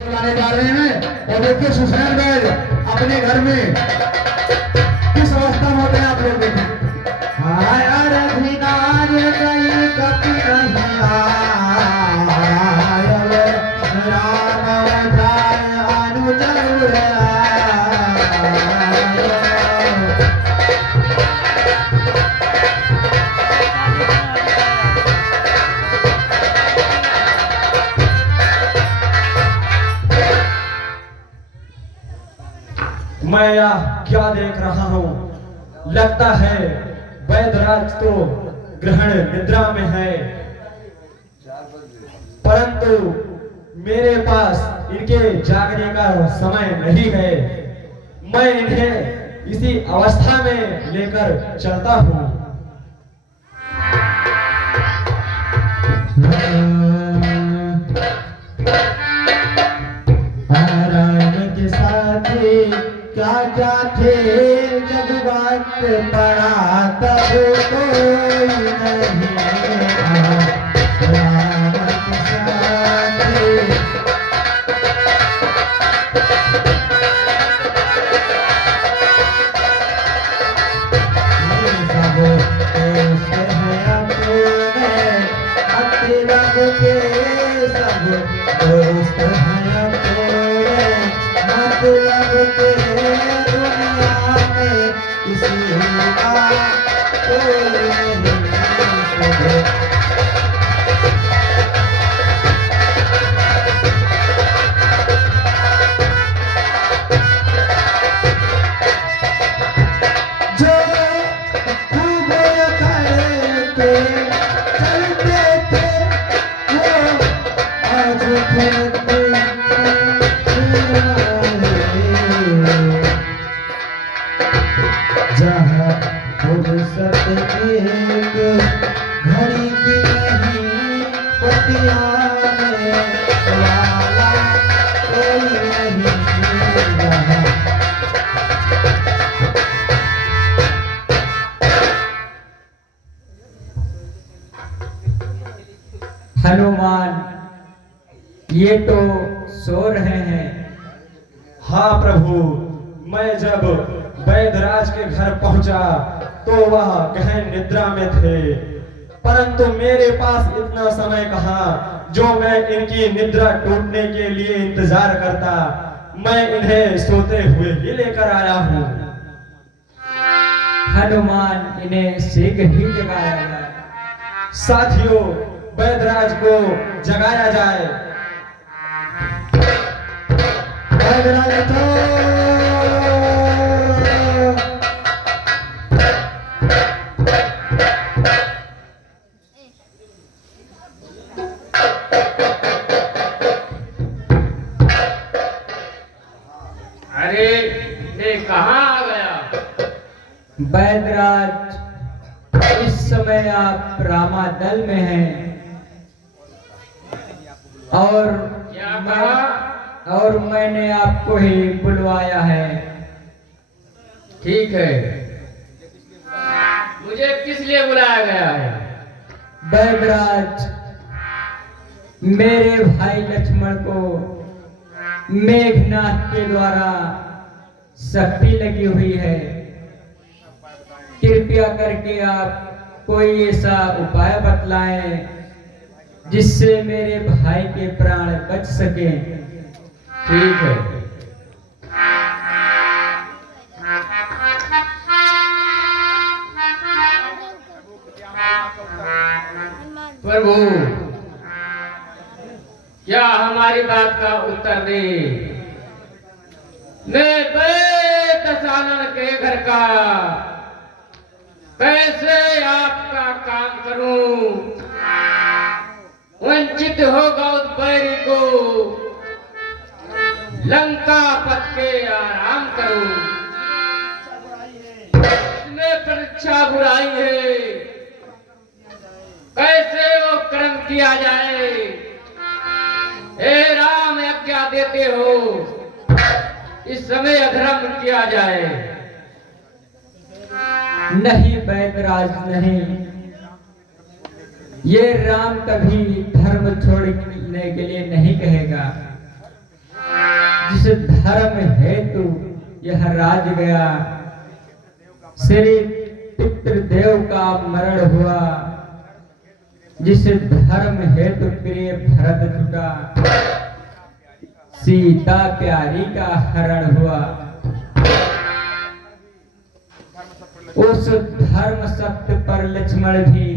लाने जा रहे हैं और देखिए सुसैन भाई अपने घर में किस अवस्था में होते हैं आप लोग देखें। मैं यह क्या देख रहा हूँ, लगता है वैदराज तो ग्रहण निद्रा में है, परंतु मेरे पास इनके जागने का समय नहीं है। मैं इन्हें इसी अवस्था में लेकर चलता हूँ। क्या क्या थे जब वक्त पड़ा तब कोई नहीं दोस्त हैं अपने मतलब के दुनिया में किसी का कोई नहीं। जो खूब करके चलते थे वो आज फिरते जहाँ फुर्सत एक घड़ी की नहीं बतियाने वाला कोई नहीं रहा। हनुमान ये तो सो रहे हैं। हाँ प्रभु, मैं जब वैदराज के घर पहुंचा तो वह गहन निद्रा में थे, परंतु मेरे पास इतना समय कहाँ जो मैं इनकी निद्रा टूटने के लिए इंतजार करता। मैं इन्हें सोते हुए ही लेकर आया हूँ। हनुमान इन्हें शीघ्र ही जगाया जाए। साथियों, वैदराज को जगाया जाए। वैदराज तो अरे ये कहाँ आ गया? वैदराज, इस समय आप रामादल में हैं और क्या कहा? और मैंने आपको ही बुलवाया है। ठीक है, मुझे किस लिए बुलाया गया है? वैदराज, मेरे भाई लक्ष्मण को मेघनाथ के द्वारा शक्ति लगी हुई है। कृपया करके आप कोई ऐसा उपाय बतलाएं जिससे मेरे भाई के प्राण बच सके। ठीक है, प्रभु क्या हमारी बात का उत्तर दे। मैं दशानन के घर का कैसे आपका काम करूं? वंचित होगा उस बैरी को लंका पथ के आराम करूं। इसमें परीक्षा बुराई है, कैसे वो कर्म किया जाए। हे राम, आज्ञा देते हो इस समय अधर्म किया जाए। नहीं वैदराज, नहीं, ये राम कभी धर्म छोड़ने के लिए नहीं कहेगा। जिस धर्म हेतु यह राज गया, श्री पितृदेव का मरण हुआ, जिस धर्म हेतु प्रिय भरत छुटा, सीता प्यारी का हरण हुआ, उस धर्म सत्य पर लक्ष्मण भी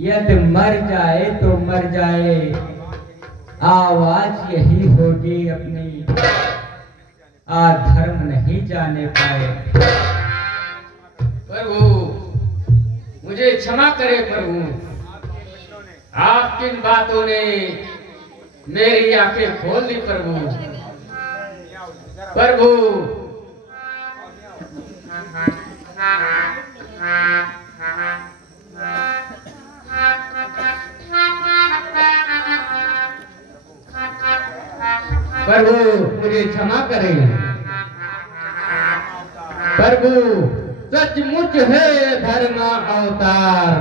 यदि मर जाए तो मर जाए, आवाज यही होगी अपनी, धर्म नहीं जाने पाए। प्रभु मुझे क्षमा करे प्रभु, आपकी इन बातों ने मेरी आंखें खोल दी प्रभु। प्रभु प्रभु मुझे क्षमा करें। प्रभु सचमुच है धर्म अवतार,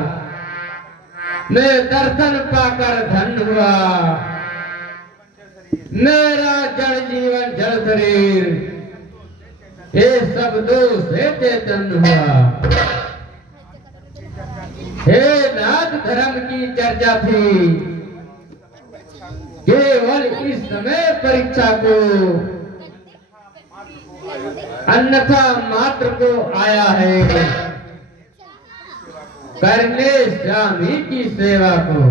मैं दर्शन पाकर धन्य हुआ, मेरा जड़ जीवन जड़ शरीर ये सब दोष से चेतन हुआ। हे नाथ धर्म की चर्चा थी, केवल इस समय परीक्षा को, अन्यथा मात्र को आया है करने स्वामी की सेवा को।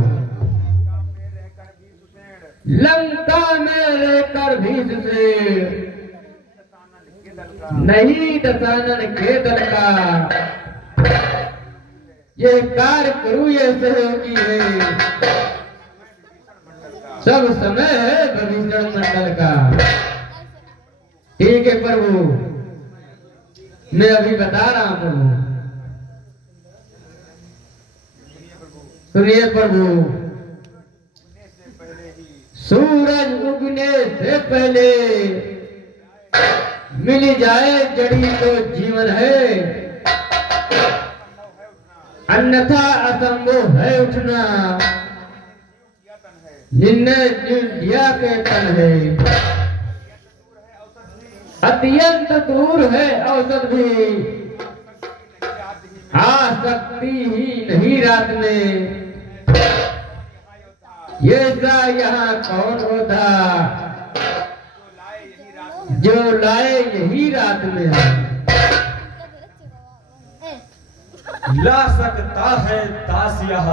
लंका में रहकर भीष से नहीं दशानन के दल का, ये कार्य करूं ये सहयोगी है, सब समय है भविष्य मंडल का। ठीक है प्रभु, मैं अभी बता रहा हूं प्रभु, सुनिए प्रभु। सूरज उगने से पहले मिल जाए जड़ी तो जीवन है, अन्यथा असंभव है उठना, जिंदगिया के तन है, अत्यंत दूर है औसत भी, आ सकती ही नहीं रात में, ये सा यहाँ कौन होता जो लाए यही रात में है। ला सकता है दास यह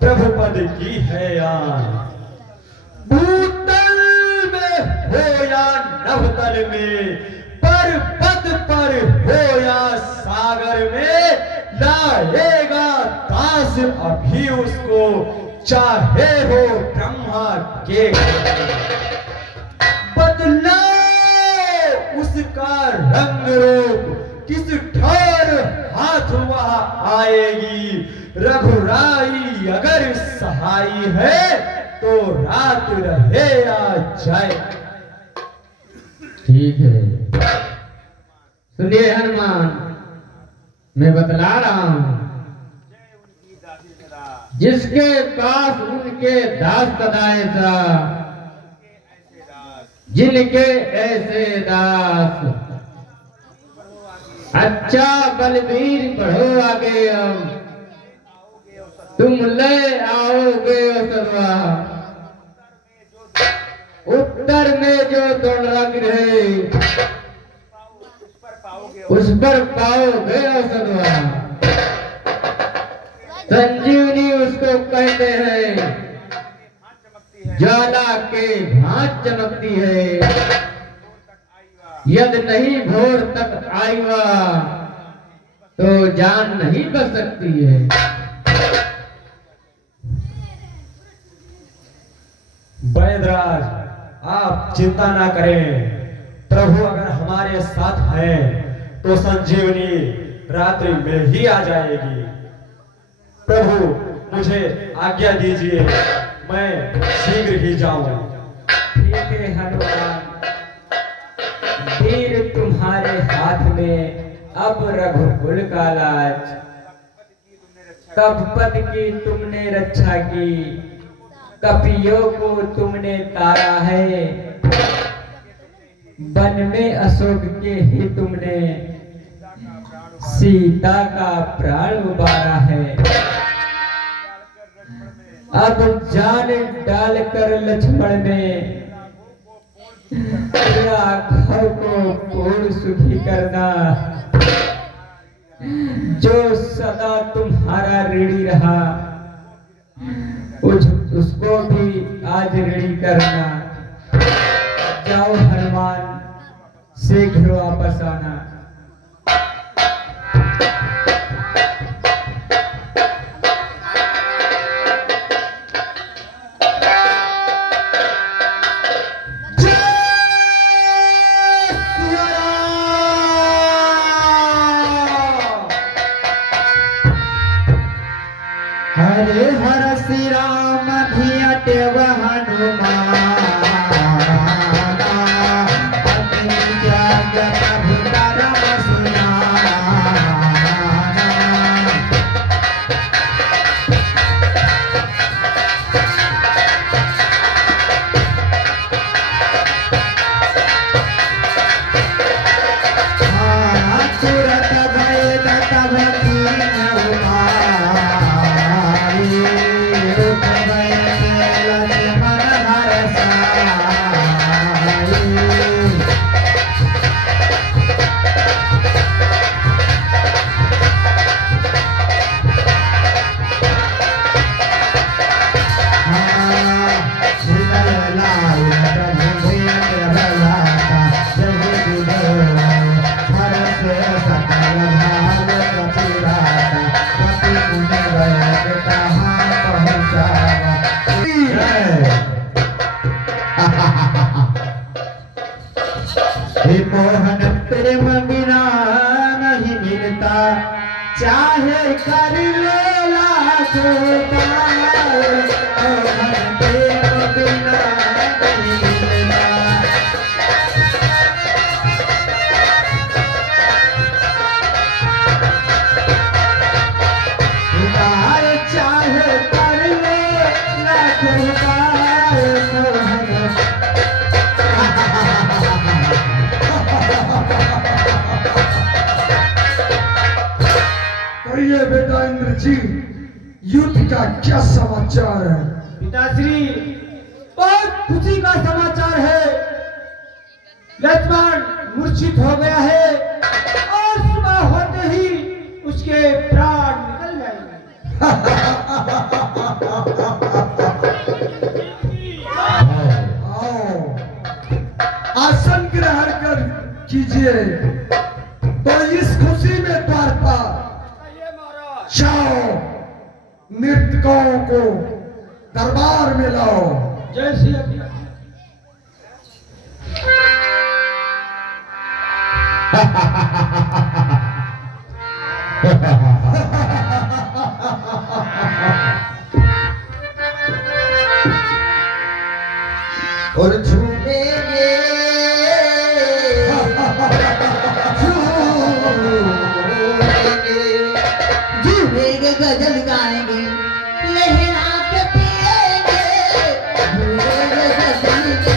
प्रभु पद की है यान, भूतल में हो या नवतल में, पर्वत पर हो या सागर में, लाएगा दास अभी उसको, चाहे हो ब्रह्मा के बदला उसका रंग रूप, किस ठार हाथ वह आएगी, रघुराई अगर सहाई है तो रात रहे या जाए। ठीक है, सुनिए हनुमान, मैं बतला रहा हूं, जिसके पास उनके दास सदाए सा, जिनके ऐसे दास, अच्छा बलबीर बढ़ो आगे हम, तुम ले आओगे सर्वा, उत्तर में जो दौड़ रहे उस पर पाओगे सर्वा, संजीवनी उसको कहते हैं, ज्वाला के भांज चमकती है, यदि नहीं भोर तक आईवा तो जान नहीं बच सकती है। वैदराज आप चिंता ना करें, प्रभु अगर हमारे साथ हैं तो संजीवनी रात्रि में ही आ जाएगी। प्रभु मुझे आज्ञा दीजिए, मैं शीघ्र ही जाऊं। ठीक है हनुमान, वीर तुम्हारे हाथ में अब रघुकुल का लाज, कपपत की तुमने रक्षा की, कपियों को तुमने तारा है, वन में अशोक के ही तुमने सीता का प्राण उबारा है। अब जान डालकर लक्ष्मण ने राघव को पूर्ण सुखी करना, जो सदा तुम्हारा ऋणी रहा उसको भी आज ऋणी करना। जाओ हनुमान, शीघ्र वापस आना। हरे हर श्री राम धियटेव हनुमान, अपनी जगत भूतरम सुनाना। तुरत भय तब कीन हे मोहन प्रेम बिना नहीं मिलता, चाहे कर ले लाखों बार। मोहन प्रेम बिना नहीं मिलता। चाहे कर ले लाखों बार। मोहन कहिए बेटा इंद्र जी, युद्ध का क्या समाचार है? पिताश्री, बहुत खुशी का समाचार है। लक्ष्मण मूर्छित हो गया है और सुबह होते ही उसके प्राण निकल जाएंगे। आसन ग्रहण कर कीजिए, तो इस खुशी में द्वारका जाओ, नृतकों को दरबार में लाओ। जय श्री राम। और झूमेंगे झूमेंगे, गजल गाएंगे, लहरा के पिएंगे, झूमेंगे, गजल गाएंगे।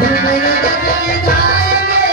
झूमेंगे, गजल गाएंगे,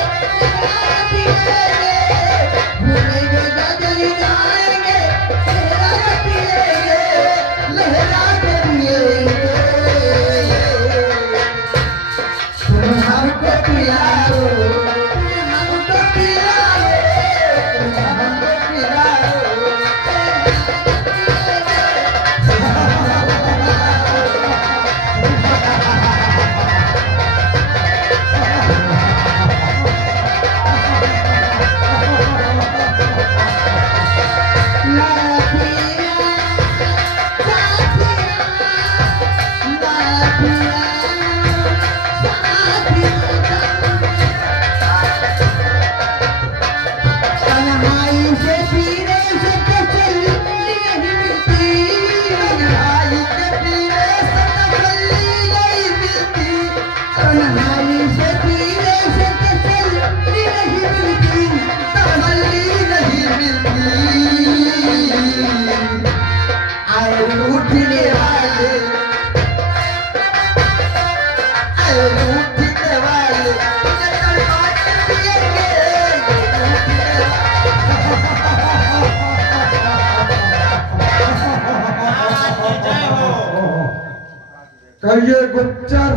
कहिए गुप्तचर,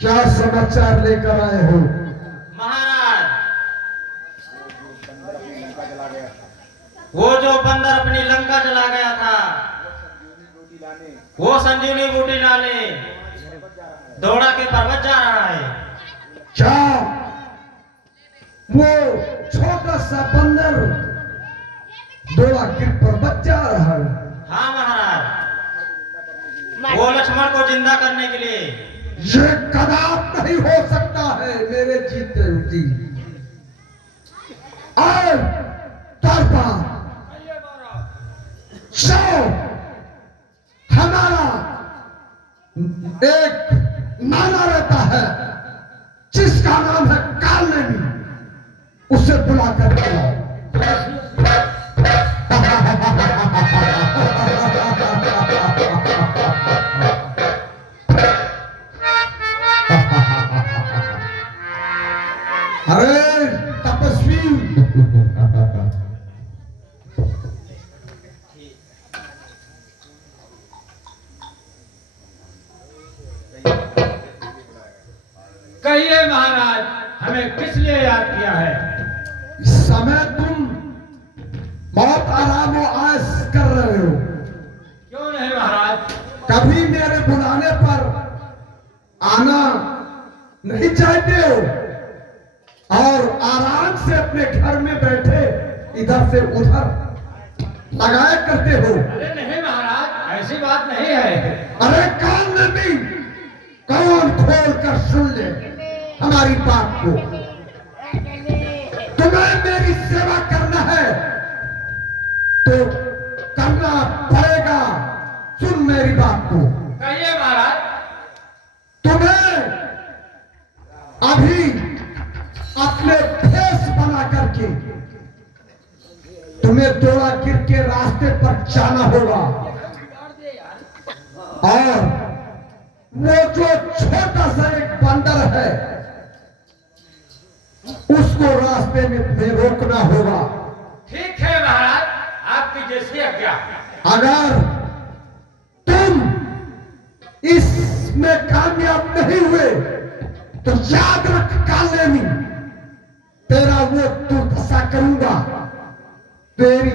क्या समाचार लेकर आए हो? महाराज, वो जो बंदर अपनी लंका चला गया था, वो संजीवनी बूटी लाने दौड़ा के पर्वत जा रहा है। क्या वो छोटा सा बंदर दौड़ा के पर्वत जा रहा है? हाँ महाराज, वो लक्ष्मण को जिंदा करने के लिए। ये कदाप नहीं हो सकता है मेरे जीते हुए। और तरपा हमारा एक नाना रहता है जिसका नाम है कालनेमी, उसे बुलाकर अरे तपस्वी, कहिए महाराज, हमें किस लिए याद किया है? इस समय तुम बहुत आराम और आयस कर रहे हो। क्यों नहीं महाराज? कभी मेरे बुलाने पर आना नहीं चाहते हो और आराम से अपने घर में बैठे इधर से उधर लगाया करते हो। अरे नहीं महाराज, ऐसी बात नहीं है। अरे कान नहीं, कौन खोल कर सुन ले हमारी बात को। तुम्हें मेरी सेवा करना है तो करना पड़ेगा। सुन मेरी बात को। कहिए महाराज। तुम्हें अभी अपने फेस बना करके तुम्हें दौड़ा गिर के रास्ते पर जाना होगा और वो जो छोटा सा एक बंदर है उसको रास्ते में रोकना होगा। ठीक है महाराज, आपकी जैसी आज्ञा। अगर तुम इसमें कामयाब नहीं हुए तो याद रख कालेमी, तेरा वो दुर्दशा करूंगा। तेरी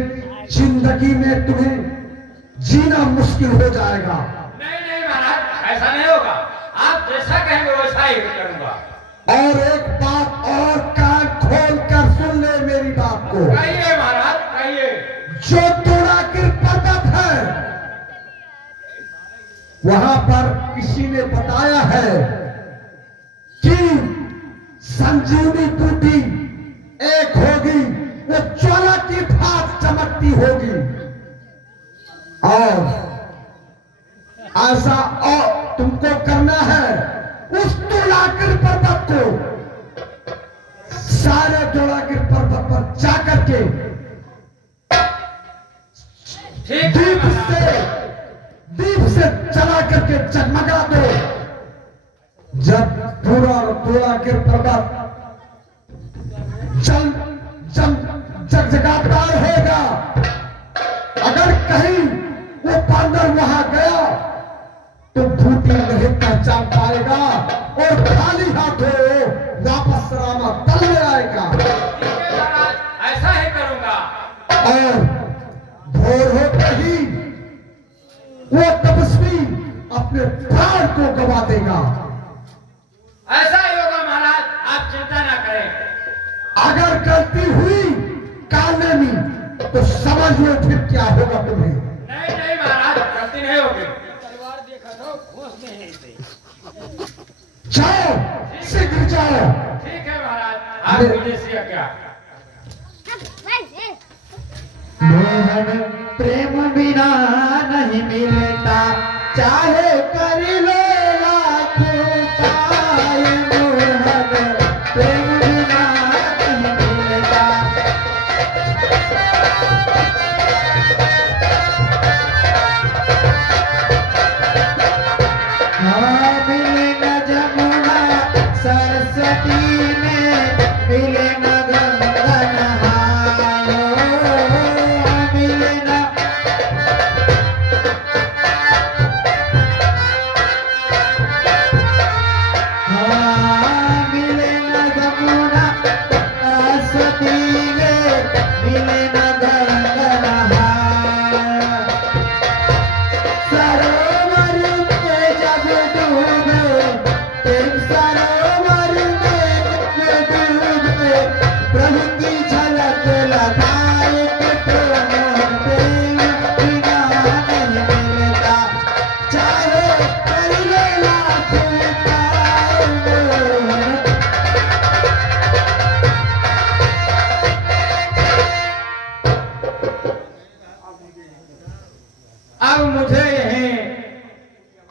जिंदगी में तुम्हें जीना मुश्किल हो जाएगा। नहीं नहीं महाराज, ऐसा नहीं होगा। आप जैसा कहेंगे वैसा ही करूंगा। और एक बात और कान खोल कर सुन ले मेरी बात को। कहिए महाराज, कहिए। जो तोड़ागिर पर्वत है वहां पर किसी ने बताया है कि संजीवनी बूटी एक होगी, वो ज्वाला की भांति चमकती होगी और ऐसा और तुमको करना है। उस तोड़ागिर पर्वत को सारे तोड़ागिर पर्वत पर जाकर के ठीक है महाराज। दीप से चला करके जगमगा दो। जब पूरा तोड़ागिर पर्वत जगजगातार होगा, अगर कहीं वो बंदर वहां गया तो बूटी नहीं पहचान पाएगा और खाली हाथों वापस रामा दल में आएगा। ठीक है महाराज, ऐसा ही करूंगा। और भोर होते ही वो तपस्वी अपने प्राण को गवा देगा। ऐसा ही होगा महाराज, आप चिंता ना करें। अगर गलती हुई काले में तो समझ लो फिर क्या होगा तुम्हें। नहीं नहीं महाराज, गलती नहीं होगी। जाओ, शीघ्र जाओ। ठीक है महाराज, आपकी जैसी आज्ञा। मोहन प्रेम बिना नहीं मिलता, चाहे कर लो लाख उपाय। मोहन प्रेम बिना नहीं मिलता। हाँ मिले न जमुना सरस्वती में, मिले न गंगा नहायो, मिले न प्रभु की झलक लगाए कि प्रेम बिना नहीं मिलता, चाहे कर ले लाखों उपाय। अब मुझे यहीं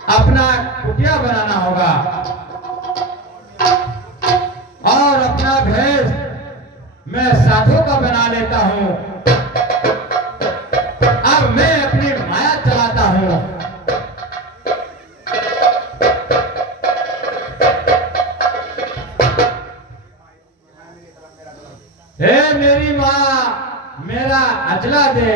अपना कुटिया बनाना होगा और अपना भेष मैं साधु का बना लेता हूं। अब मैं अपनी माया चलाता हूं। हे मेरी माँ, मेरा अजला दे।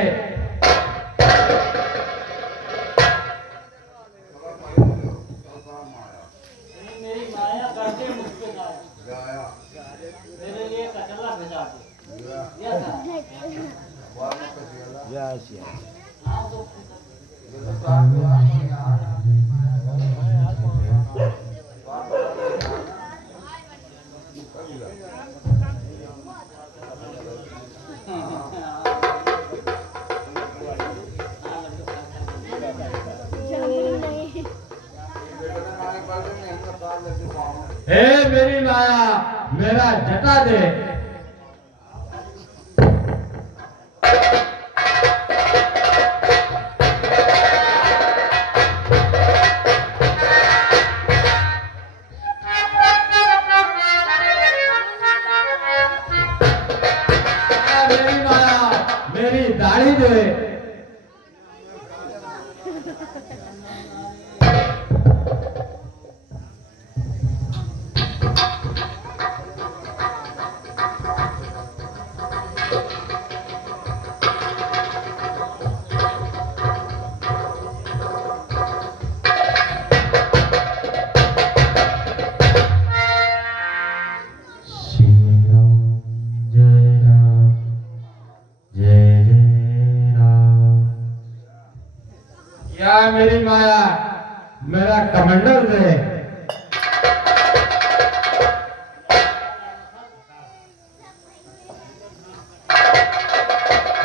हे मेरी माया, मेरा जटा दे। मेरी माया, मेरी दाढ़ी दे। या मेरी माया, मेरा कमंडल दे।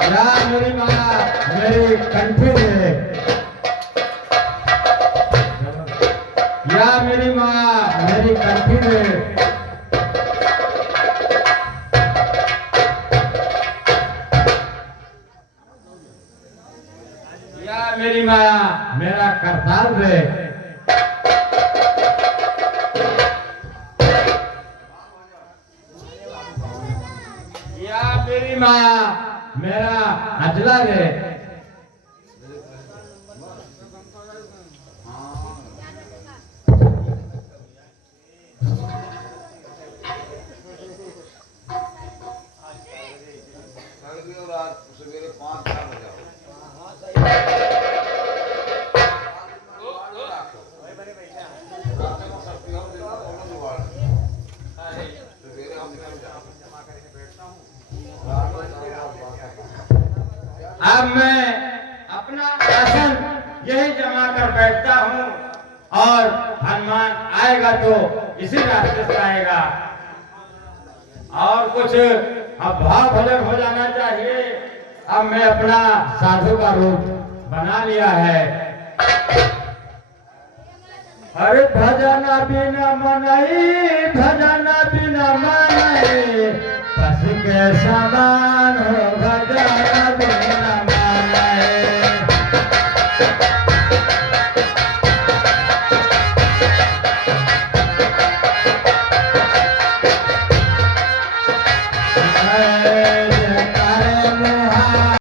या मेरी माया, मेरी कंठी दे। या मेरी माया, मेरी कंठी दे। या मेरी माया, मेरा करतार दे। या मेरी माया, मेरा अजला दे। सवेरे 5-4 बजे अब मैं अपना आसन यही जमा कर बैठता हूँ और हनुमान आएगा तो इसी रास्ते से आएगा। और कुछ अब भाव भले हो जाना चाहिए। अब मैं अपना साधु का रूप बना लिया है। अरे भजना बिना मनई, भजना बिना मनई, पशु के समान हो भजना बिना मनई। Hey